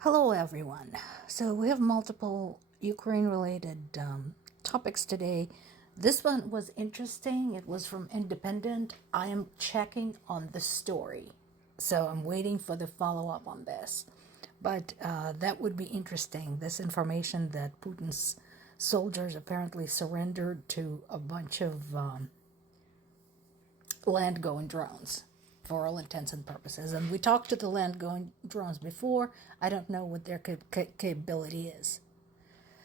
Hello, everyone. So, we have multiple Ukraine related topics today. This one was interesting. It was from Independent. I am checking on the story. So, I'm waiting for the follow up on this. But that would be interesting. This information that Putin's soldiers apparently surrendered to a bunch of land going drones for all intents and purposes. And we talked to the land going drones before. I don't know what their capability is.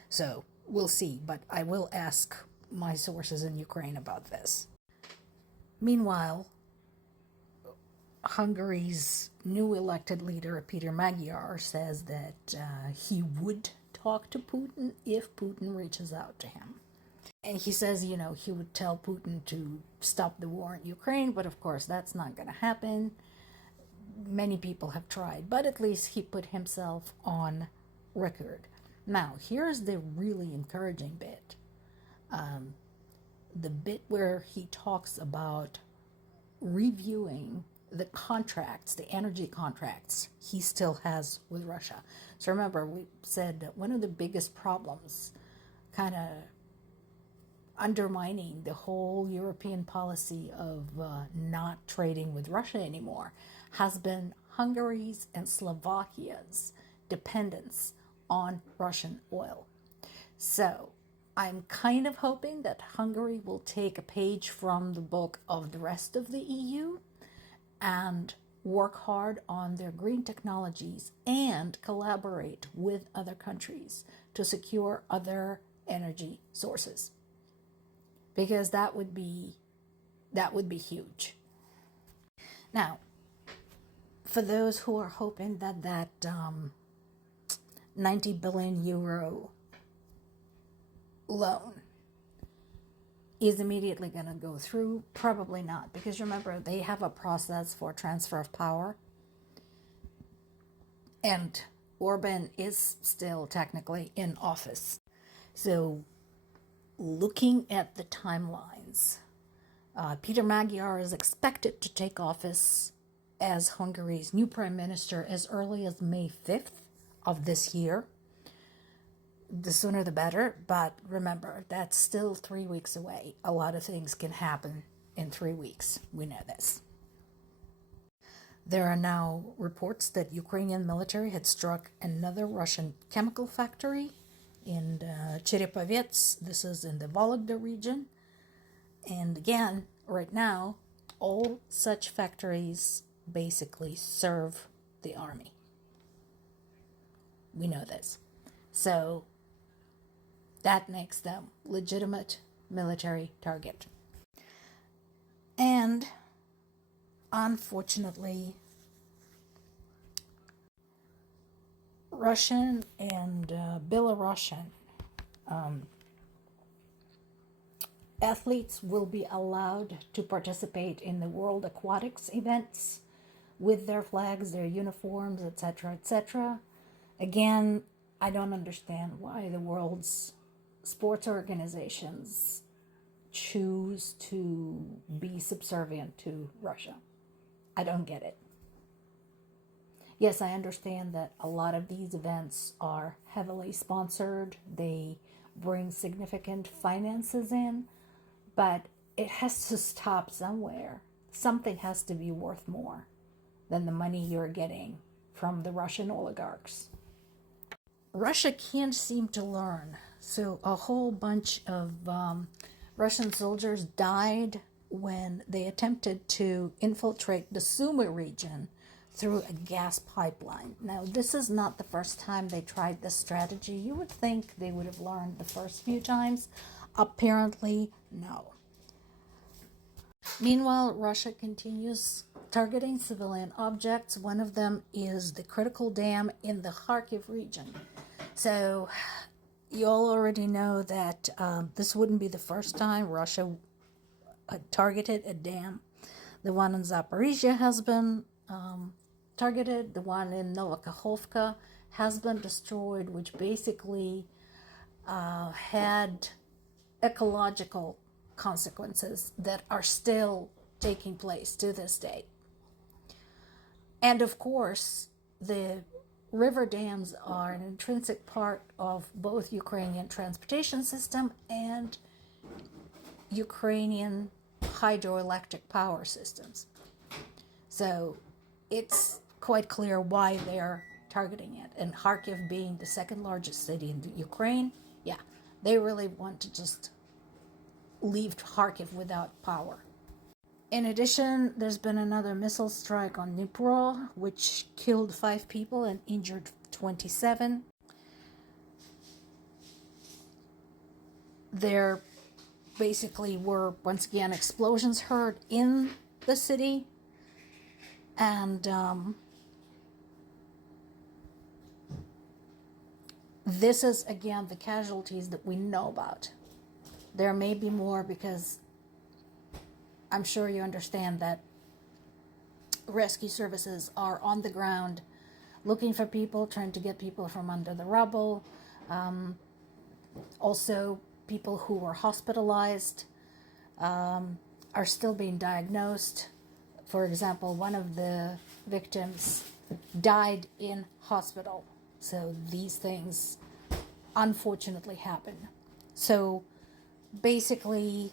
So we'll see. But I will ask my sources in Ukraine about this. Meanwhile, Hungary's new elected leader, Peter Magyar, says that he would talk to Putin if Putin reaches out to him. And he says, he would tell Putin to stop the war in Ukraine, but of course that's not going to happen. Many people have tried, but at least he put himself on record. Now, here's the really encouraging bit. The bit where he talks about reviewing the contracts, the energy contracts he still has with Russia. So remember, we said that one of the biggest problems kind of undermining the whole European policy of not trading with Russia anymore has been Hungary's and Slovakia's dependence on Russian oil. So I'm kind of hoping that Hungary will take a page from the book of the rest of the EU and work hard on their green technologies and collaborate with other countries to secure other energy sources, because that would be huge. Now, for those who are hoping that 90 billion euro loan is immediately going to go through, probably not, because remember, they have a process for transfer of power, and Orban is still technically in office. So looking at the timelines, Peter Magyar is expected to take office as Hungary's new prime minister as early as May 5th of this year. The sooner the better, but remember, that's still 3 weeks away. A lot of things can happen in 3 weeks. We know this. There are now reports that Ukrainian military had struck another Russian chemical factory in Cherepovets. This is in the Vologda region. And again, right now, all such factories basically serve the army. We know this. So that makes them legitimate military target. And unfortunately, Russian and Belarusian athletes will be allowed to participate in the World Aquatics events with their flags, their uniforms, etc., etc. Again, I don't understand why the world's sports organizations choose to be subservient to Russia. I don't get it. Yes, I understand that a lot of these events are heavily sponsored. They bring significant finances in, but it has to stop somewhere. Something has to be worth more than the money you're getting from the Russian oligarchs. Russia can't seem to learn. So a whole bunch of Russian soldiers died when they attempted to infiltrate the Sumy region through a gas pipeline. Now, this is not the first time they tried this strategy. You would think they would have learned the first few times. Apparently, no. Meanwhile, Russia continues targeting civilian objects. One of them is the critical dam in the Kharkiv region. So you all already know that this wouldn't be the first time Russia targeted a dam. The one in Zaporizhia has been targeted. The one in Novokakhovka has been destroyed, which basically had ecological consequences that are still taking place to this day. And of course, the river dams are an intrinsic part of both Ukrainian transportation system and Ukrainian hydroelectric power systems. So it's quite clear why they're targeting it. And Kharkiv being the second largest city in the Ukraine, yeah, they really want to just leave Kharkiv without power. In addition, there's been another missile strike on Dnipro, which killed 5 people and injured 27. There basically were, once again, explosions heard in the city. And this is, again, the casualties that we know about. There may be more because I'm sure you understand that rescue services are on the ground looking for people, trying to get people from under the rubble. Also, people who were hospitalized are still being diagnosed. For example, one of the victims died in hospital. So these things unfortunately happen. So basically,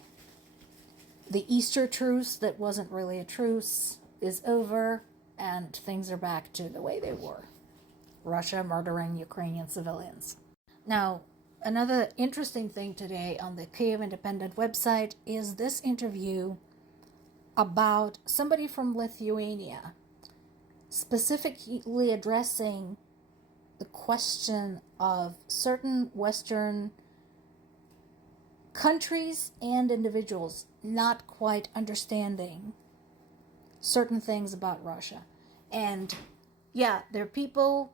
the Easter truce that wasn't really a truce is over, and things are back to the way they were. Russia murdering Ukrainian civilians. Now, another interesting thing today on the Kyiv Independent website is this interview about somebody from Lithuania, specifically addressing the question of certain Western countries and individuals not quite understanding certain things about Russia. And yeah, there are people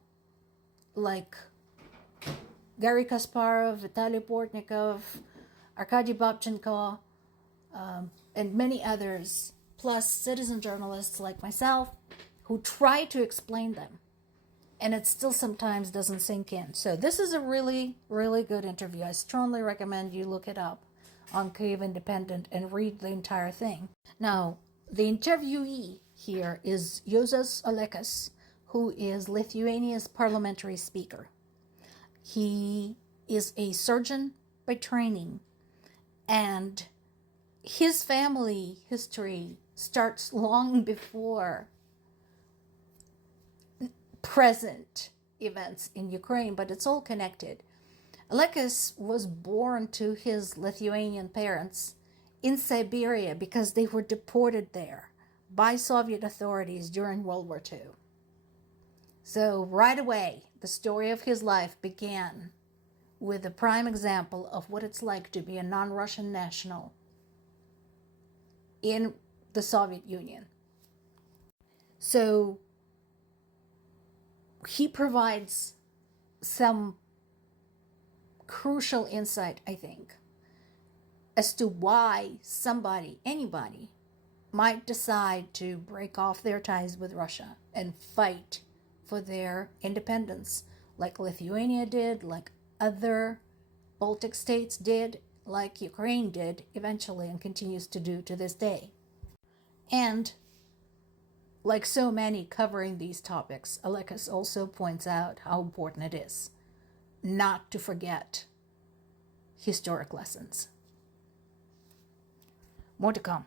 like Garry Kasparov, Vitaly Portnikov, Arkady Babchenko, and many others, plus citizen journalists like myself, who try to explain them. And it still sometimes doesn't sink in. So this is a really, really good interview. I strongly recommend you look it up on Kyiv Independent and read the entire thing. Now, the interviewee here is Juozas Olekas, who is Lithuania's parliamentary speaker. He is a surgeon by training, and his family history starts long before present events in Ukraine, but it's all connected. Olekas was born to his Lithuanian parents in Siberia because they were deported there by Soviet authorities during World War II. So right away, the story of his life began with a prime example of what it's like to be a non-Russian national in the Soviet Union. So he provides some crucial insight, I think, as to why somebody, anybody, might decide to break off their ties with Russia and fight for their independence, like Lithuania did, like other Baltic states did, like Ukraine did eventually and continues to do to this day. And like so many covering these topics, Olekas also points out how important it is not to forget historic lessons. More to come.